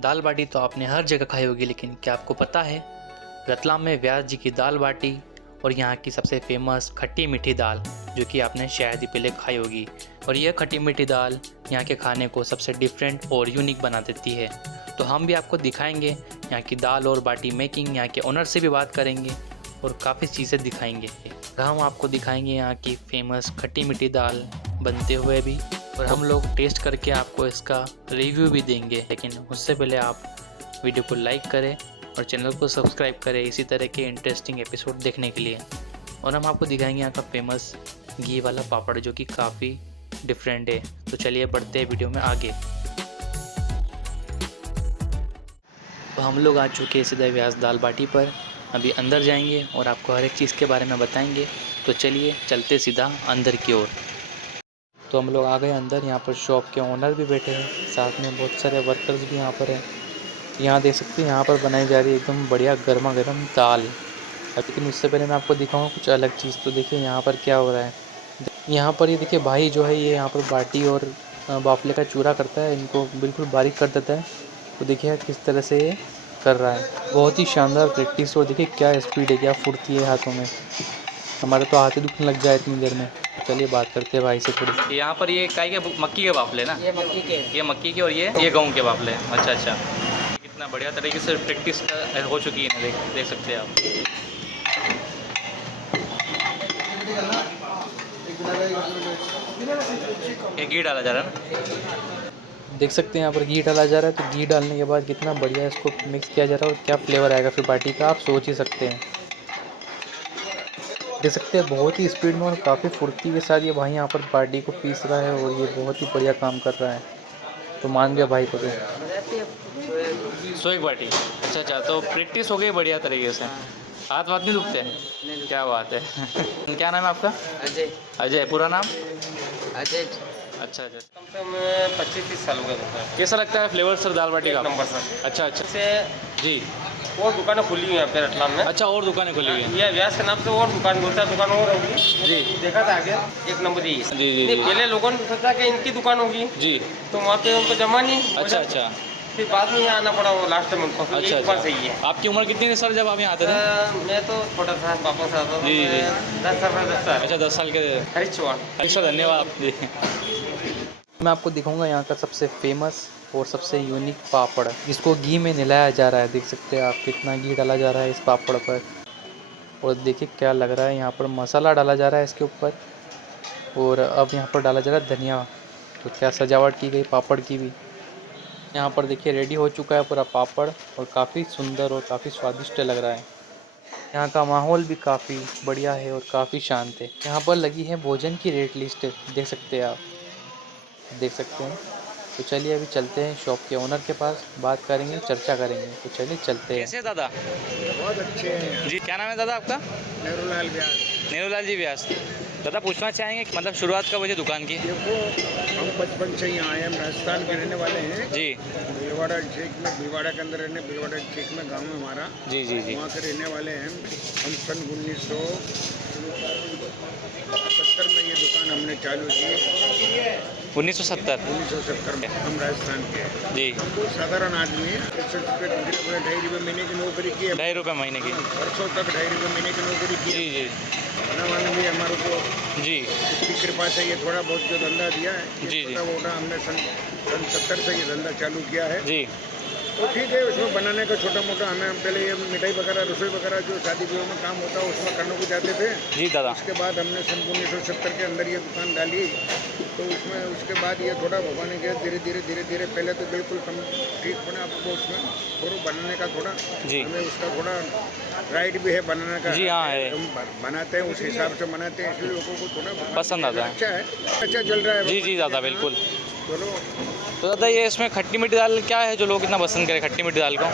दाल बाटी तो आपने हर जगह खाई होगी, लेकिन क्या आपको पता है रतलाम में व्यास जी की दाल बाटी और यहाँ की सबसे फेमस खट्टी मीठी दाल, जो कि आपने शायद ही पहले खाई होगी। और यह खट्टी मीठी दाल यहाँ के खाने को सबसे डिफरेंट और यूनिक बना देती है। तो हम भी आपको दिखाएंगे यहाँ की दाल और बाटी मेकिंग, यहाँ के ओनर से भी बात करेंगे और काफ़ी चीज़ें दिखाएंगे। और हम आपको दिखाएंगे यहाँ की फेमस खट्टी मीठी दाल बनते हुए भी, और हम लोग टेस्ट करके आपको इसका रिव्यू भी देंगे। लेकिन उससे पहले आप वीडियो को लाइक करें और चैनल को सब्सक्राइब करें इसी तरह के इंटरेस्टिंग एपिसोड देखने के लिए। और हम आपको दिखाएंगे यहाँ का फेमस घी वाला पापड़, जो कि काफ़ी डिफरेंट है। तो चलिए बढ़ते हैं वीडियो में आगे। तो हम लोग आ चुके हैं सीधा व्यास दाल बाटी पर। अभी अंदर जाएंगे और आपको हर एक चीज़ के बारे में बताएंगे। तो चलिए चलते सीधा अंदर की ओर। तो हम लोग आ गए अंदर। यहाँ पर शॉप के ओनर भी बैठे हैं, साथ में बहुत सारे वर्कर्स भी यहाँ पर हैं। यहाँ देख सकते हैं यहाँ पर बनाई जा रही है एकदम बढ़िया गर्मा गर्म दाल। लेकिन उससे पहले मैं आपको दिखाऊंगा कुछ अलग चीज़। तो देखिए यहाँ पर क्या हो रहा है। यहाँ पर ये देखिए भाई जो है ये यहाँ पर बाटी और बाफले का चूरा करता है, इनको बिल्कुल बारीक कर देता है। तो देखिए किस तरह से ये कर रहा है, बहुत ही शानदार प्रैक्टिस। और देखिए क्या स्पीड है, क्या फुर्ती है हाथों में। हमारे तो हाथ ही दुखने लग जाए इतनी देर में। चलिए बात करते हैं भाई से थोड़ी। यहाँ पर ये काय के मक्की के बाफले ना, ये मक्की के और ये गेहूँ के बाफले। अच्छा अच्छा, कितना बढ़िया तरीके से प्रैक्टिस हो चुकी है ना, देख सकते हैं आप। ये घी डाला जा रहा है ना, देख सकते हैं यहाँ पर घी डाला जा रहा है। तो घी डालने के बाद कितना बढ़िया इसको मिक्स किया जा रहा है और क्या फ्लेवर आएगा फिर बाटी का, आप सोच ही सकते हैं। देख सकते हैं बहुत ही स्पीड में और काफ़ी फुर्ती के साथ ये भाई यहाँ पर बाटी को पीस रहा है और ये बहुत ही बढ़िया काम कर रहा है। तो मान गया भाई को। तो 101 बाटी। अच्छा अच्छा, तो प्रैक्टिस हो गई बढ़िया तरीके से, हाथ वाथ नहीं दुखते? क्या बात है। क्या नाम है आपका? अजय। अजय, पूरा नाम? अजय। अच्छा अच्छा। कम से कम 25-30 साल हो गए होता है। कैसा लगता है फ्लेवर सर दाल बाटी का? Number sir. अच्छा अच्छा से जी। और दुकानें खुली हुई हैं यहाँ पे रतलाम में। अच्छा, और दुकानें खुली हुई हैं? ये व्यास के नाम से और दुकान, 2-4 दुकान और होगी जी देखा था आगे। एक नंबर यही है। जी जी नहीं, जी पहले लोगों ने सोचा कि इनकी दुकान होगी जी। तो वहाँ पे उनको जमा नहीं। अच्छा अच्छा। फिर बाद में यहाँ आना पड़ा, वो लास्ट में उनको अच्छा एक बार सही है। अच्छा। आपकी उम्र कितनी थी सर जब आप यहाँ आते थे? मैं तो छोटा था, पापा से आता था। जी, जी। 10 साल का 10 साल। अच्छा, 10 साल के थे। हरीश चौहान। अच्छा, धन्यवाद जी। मैं आपको दिखाऊंगा यहाँ का सबसे फेमस और सबसे यूनिक पापड़, जिसको घी में मिलाया जा रहा है। देख सकते हैं आप कितना घी डाला जा रहा है इस पापड़ पर। और देखिए क्या लग रहा है, यहाँ पर मसाला डाला जा रहा है इसके ऊपर, और अब यहाँ पर डाला जा रहा है धनिया। तो क्या सजावट की गई पापड़ की भी। यहाँ पर देखिए रेडी हो चुका है पूरा पापड़, और काफ़ी सुंदर और काफ़ी स्वादिष्ट लग रहा है। यहाँ का माहौल भी काफ़ी बढ़िया है और काफ़ी शांत है। यहाँ पर लगी है भोजन की रेट लिस्ट, देख सकते हैं आप, देख सकते हैं। तो चलिए अभी चलते हैं शॉप के ओनर के पास, बात करेंगे, चर्चा करेंगे। तो चलिए चलते हैं। कैसे दादा? बहुत अच्छे हैं जी, क्या नाम है दादा आपका? नेहरूलाल व्यास। नेहरूलाल जी व्यास। दादा पूछना चाहेंगे कि मतलब शुरुआत कब हुई दुकान की? देखो, हम बचपन से यहाँ आए, हम राजस्थान के रहने वाले हैं जी भीलवाड़ा डिस्ट्रिक्ट में, भीलवाड़ा के अंदर रहने, भीलवाड़ा डिस्ट्रिक्ट में गाँव है हमारा। जी जी जी। वहाँ के रहने वाले हैं हम। सन 1970 में ये दुकान हमने चालू की। 1970? 1970 में। हम राजस्थान के हैं। जी। कोई साधारण आदमी है, 2.5 रुपये महीने की नौकरी की है। 2.5 रुपये महीने की? वर्षों तक 2.5 रुपये महीने की नौकरी की। जी जी भगवान भी हमारे को जी इसकी कृपा से ये थोड़ा बहुत जो धंधा दिया है, जी, जी। छोटा मोटा हमने सन 70 से ये धंधा चालू किया है। जी। तो ठीक है, उसमें बनाने का छोटा मोटा हमें पहले ये मिठाई वगैरह, रसोई वगैरह जो शादी ब्याह में काम होता है उसमें करने को जाते थे। जी दादा। उसके बाद हमने सन 1970 के अंदर ये दुकान डाली। तो उसमें उसके बाद ये थोड़ा भगवान ने धीरे धीरे पहले तो बिल्कुल कम ठीक बना, आपको उसमें थोड़ा बनाने का थोड़ा जी। हमें उसका थोड़ा राइट भी है बनाने का। जी हाँ है। हम बनाते हैं उस हिसाब से बनाते हैं, इसलिए लोगों को थोड़ा पसंद आता है। अच्छा है, अच्छा चल रहा है। जी जी दादा बिल्कुल। चलो, तो दादा ये इसमें खट्टी मीठी दाल क्या है जो लोग इतना पसंद करें खट्टी मीठी दाल को?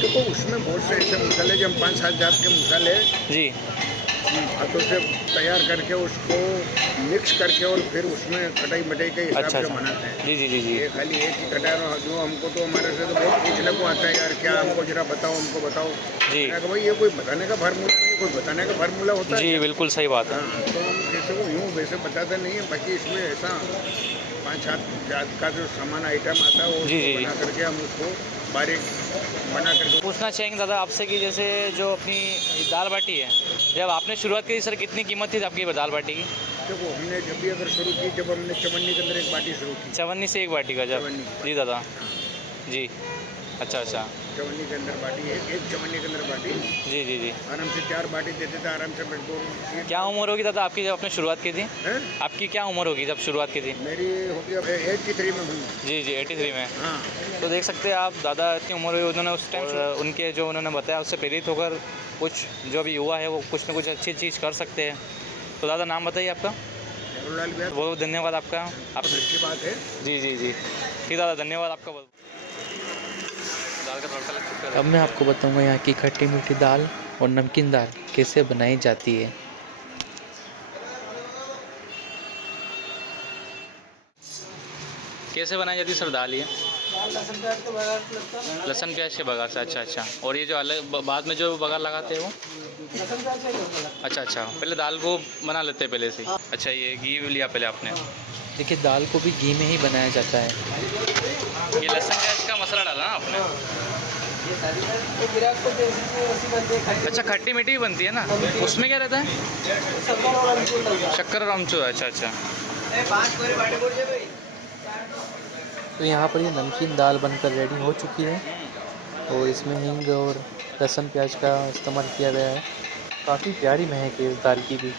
देखो उसमें बहुत से ऐसे मसाले जो हम 5-7 जात के मसाले जी हाथों से तैयार करके उसको मिक्स करके और फिर उसमें कटाई मटाई के हिसाब अच्छा से अच्छा। बनाते हैं। जी जी जी जी। ये खाली एक ही कटाई जो हमको तो हमारे से तो बहुत पूछने को आता है, यार क्या हमको जरा बताओ, हमको बताओ। जी मैंने कहा भाई ये कोई बताने का फार्मूला नहीं, कोई बताने का फार्मूला होता है। जी बिल्कुल सही बात है। हाँ, तो हम जैसे वो यूँ वैसे बताते नहीं है। बाकी इसमें ऐसा 5-7 का जो सामान आइटम आता है वो जी, जी, उसको जी। बना करके हम उसको बारीक बना करके पूछना चाहेंगे दादा आपसे कि जैसे जो अपनी दाल बाटी है, जब आपने शुरुआत की सर कितनी कीमत थी आपकी दाल बाटी की? देखो हमने जब भी अगर शुरू की जब हमने चवन्नी के अंदर एक बाटी शुरू की चवन्नी से एक बाटी का जब? चवन्नी। जी दादा। हाँ, जी। अच्छा, अच्छा। चवन्नी के अंदर बाटी एक चवन्नी के अंदर बाटी जी, जी, जी। आराम से 4 बाटी देते थे आराम से दो क्या उम्र होगी दादा आपकी जब आपने शुरुआत की थी? हैं? आपकी क्या उम्र होगी जब शुरुआत की थी? मेरी हो गई अब 83 में हूँ। जी, जी, 83 में। हाँ तो देख सकते हैं आप दादा इतनी उम्र हुई उन्होंने उस टाइम उनके जो उन्होंने बताया उससे प्रेरित होकर कुछ जो भी युवा है वो कुछ ना कुछ अच्छी चीज़ कर सकते हैं। तो दादा नाम बताइए आपका? जरूरलाल भैया बहुत बहुत धन्यवाद आपका। आप अच्छी बात है। जी, जी, जी। ठीक दादा धन्यवाद आपका बहुत। दाल का तड़का लग चुका है। अब मैं आपको बताऊंगा यहाँ की खट्टी मीठी दाल और नमकीन दाल कैसे बनाई जाती है। कैसे बनाई जाती है सर दाल ये? लहसुन प्याज के बघार से। अच्छा, अच्छा। और ये जो अलग बाद में जो बघार लगाते हैं वो? अच्छा, अच्छा। पहले दाल को बना लेते हैं पहले से ही। अच्छा, ये घी लिया पहले आपने। देखिए दाल को भी घी में ही बनाया जाता है। ये लहसुन प्याज का मसाला डाला ना आपने? अच्छा, खट्टी मीठी भी बनती है ना? उसमें क्या रहता है? शक्कर और अमचूर। अच्छा, अच्छा। तो यहाँ पर ये नमकीन दाल बनकर रेडी हो चुकी है और इसमें हींग और लहसुन प्याज का इस्तेमाल किया गया है। काफ़ी प्यारी महक है इस दाल की भी।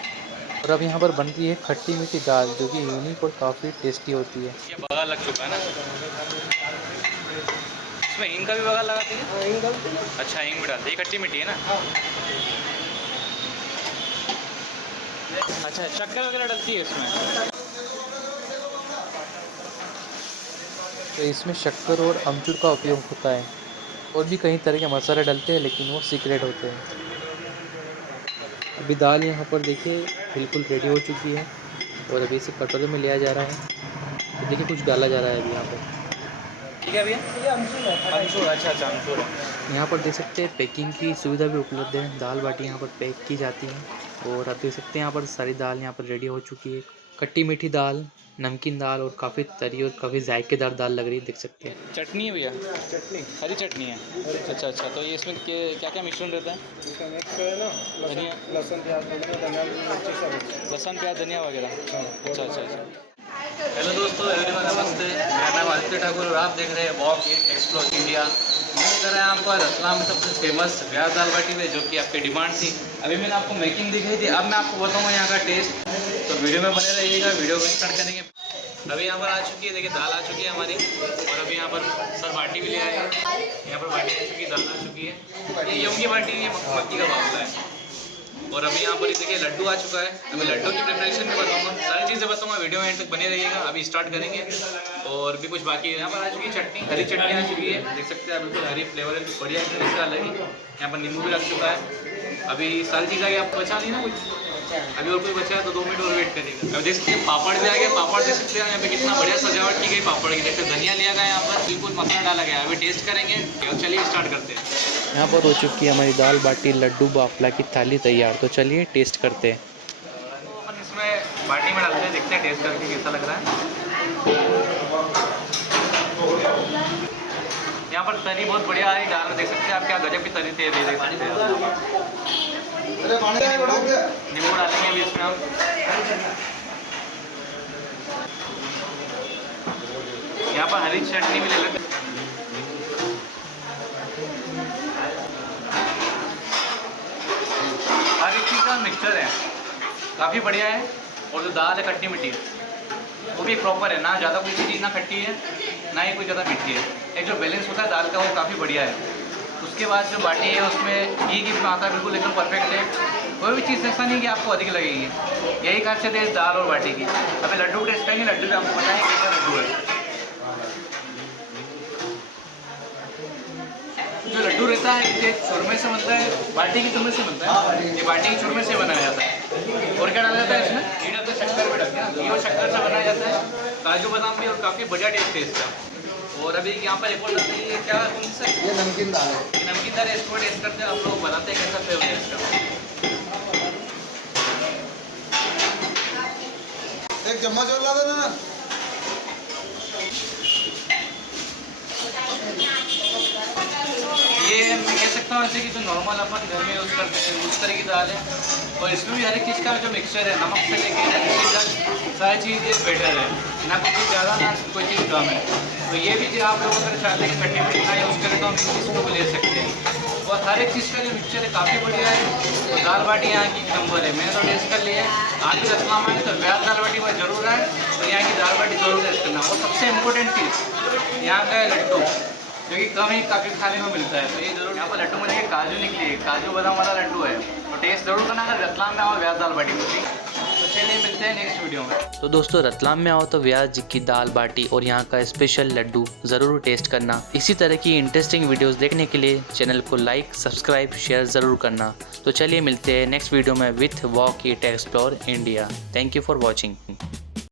और अब यहाँ पर बन रही है खट्टी मीठी दाल जो कि यूनिक और काफ़ी टेस्टी होती है। ये बघार लग चुका है ना? इसमें हींग का भी बघार लगाती है? अच्छा, हींग भी डालती है। खट्टी मीठी है ना? अच्छा, शक्कर वगैरह डलती है इसमें? तो इसमें शक्कर और अमचूर का उपयोग होता है और भी कई तरह के मसाले डलते हैं लेकिन वो सीक्रेट होते हैं। अभी दाल यहाँ पर देखिए बिल्कुल रेडी हो चुकी है और अभी इसे कटोरे में लिया जा रहा है। तो देखिए कुछ डाला जा रहा है अभी यहाँ पर। ठीक है भैया? ये अमचूर है। अमचूर। अच्छा, अच्छा, अमचूर है। यहाँ पर देख सकते हैं पैकिंग की सुविधा भी उपलब्ध है। दाल बाटी यहाँ पर पैक की जाती है और आप देख सकते हैं यहाँ पर सारी दाल यहाँ पर रेडी हो चुकी है। खट्टी मीठी दाल, नमकीन दाल और काफ़ी तरी और काफ़ी जायकेदार दाल लग रही है, देख सकते हैं। चटनी है भैया? चटनी हरी चटनी है? अच्छा, अच्छा। तो ये इसमें क्या क्या मिश्रण रहता है? इसका मिक्स है ना धनिया, लहसुन प्याज धनिया मिर्ची सब। लहसुन प्याज धनिया वगैरह? अच्छा, अच्छा, अच्छा। हेलो दोस्तों, एवरीवन नमस्ते। मेरा नाम आदित्य ठाकुर और आप देख रहे हैं वॉक इन एक्सप्लोर इंडिया। उम्मीद कर रहे हैं आपको रतलाम में सबसे फेमस व्यास दाल बाटी में जो कि आपकी डिमांड थी। अभी मैंने आपको मेकिंग दिखाई थी, अब मैं आपको बताऊंगा यहाँ का टेस्ट। तो वीडियो में बने रहिएगा, वीडियो को स्टार्ट करेंगे। अभी यहाँ पर आ चुकी है, देखिए दाल आ चुकी है हमारी और अभी यहाँ पर सर बाटी भी ले आए हैं। यहाँ पर बाटी आ चुकी है, दाल आ चुकी है। ये गेहूँ की बाटी है, मक्की का बावला है। और अभी यहाँ पर देखिए लड्डू आ चुका है। अभी लड्डू की प्रिपरेशन भी बताऊंगा, सारी चीज़ें बताऊंगा, वीडियो में एंड तक बने रहिएगा। अभी स्टार्ट करेंगे और भी कुछ बाकी है। यहाँ पर आ चुकी है चटनी, हरी चटनी आ चुकी है, देख सकते हैं आप, बिल्कुल हरी फ्लेवर है, बढ़िया है इसका अलग ही। यहाँ पर नींबू भी लग चुका है। अभी सारी चीज़ आगे आपको बचा दी ना कुछ, अभी और कोई बचा है तो 2 मिनट और वेट करिएगा। अब देख सकते हैं पापड़ भी आ गया, पापड़ देख सकते हैं यहाँ पे कितना बढ़िया सजावट की गई पापड़ की। देखते धनिया लिया गया यहाँ पर, बिल्कुल मसाला डाला गया। अभी टेस्ट करेंगे, चलिए स्टार्ट करते हैं। यहाँ पर हो चुकी है हमारी दाल बाटी लड्डू बाफला की थाली तैयार, तो चलिए टेस्ट करते हैं। अपन इसमें बाटी में डालते हैं, देखते हैं टेस्ट करके कैसा लग रहा है। यहाँ पर तरी बहुत बढ़िया है, दाल में देख सकते हैं आप, क्या गजब की तरी दे सकते हैं। नींबू डालेंगे अभी इसमें हम। यहाँ पर हरी चटनी भी ले लेते हैं। हर एक चीज़ का मिक्सचर है, काफ़ी बढ़िया है। और जो दाल है खट्टी मीठी वो भी प्रॉपर है, ना ज़्यादा कोई चीज़ ना खट्टी है ना ही कोई ज़्यादा मीठी है। एक जो बैलेंस होता है दाल का वो काफ़ी बढ़िया है। उसके बाद जो बाटी है उसमें घी की आता है, बिल्कुल एकदम परफेक्ट है। कोई भी चीज़ ऐसा नहीं कि आपको अधिक लगेगी, यही खासियत है दाल और बाटी की। अभी लड्डू टेस्ट करेंगे, लड्डू भी आपको बताएंगे कैसा लड्डू है। जो लड्डू रहता है ये चूरमे से बनता है, बाटी की चूरमे से बनता है। ये बाटी की चूरमे से बनाया जाता है। और क्या डाला जाता है इसमें? घी डालते हैं, शक्कर भी डालते हैं, घी और शक्कर से बनाया जाता है। काजू बादाम भी, और काफ़ी बढ़िया टेस्ट है इसका। और अभी यहाँ पर एक और डालते हैं, ये क्या कौन सा? ये नमकीन दाल है। ये नमकीन दाल है, इसको टेस्ट करते हैं, आप लोग बनाते हैं कैसा फ्लेवर है इसका। एक चम्मच और ला देना। ये मैं कह सकता हूँ जैसे कि जो नॉर्मल अपन घर में यूज़ करते हैं उस तरह की दाल है, और इसमें भी हर एक चीज़ का जो मिक्सचर है, नमक से लेके हर तक सारी चीज़ बेटर है, ना कुछ ज़्यादा ना कोई चीज़ कम है। तो ये भी जो आप लोग अगर चाहते हैं कि खट्टी मीठी ना यूज़ करें तो हम इस चीज़ को भी ले सकते हैं। और हर एक चीज़ का जो मिक्सचर है काफ़ी बढ़िया है, और दाल बाटी यहाँ की नंबर है। मैंने तो टेस्ट कर लिया है। आप भी रतलाम आए तो व्यास दाल बाटी में ज़रूर आए और यहाँ की दाल बाटी ज़रूर टेस्ट करना। और सबसे इम्पोर्टेंट चीज़ यहाँ का है लड्डू, जो कि कम ही काफ़ी खाने को मिलता है। तो ये जरूर यहाँ पर लड्डू में देखिए काजू निकली है, काजू बादाम वाला लड्डू है। तो टेस्ट जरूर करना अगर रतलाम में आओ व्यास दाल बाटी में। तो चलिए मिलते हैं नेक्स्ट वीडियो में। तो दोस्तों रतलाम में आओ तो व्यास जी की दाल बाटी और यहाँ का स्पेशल लड्डू ज़रूर टेस्ट करना। इसी तरह की इंटरेस्टिंग वीडियोस देखने के लिए चैनल को लाइक, सब्सक्राइब, शेयर ज़रूर करना। तो चलिए मिलते हैं नेक्स्ट वीडियो में with walk it explore India. Thank you for watching.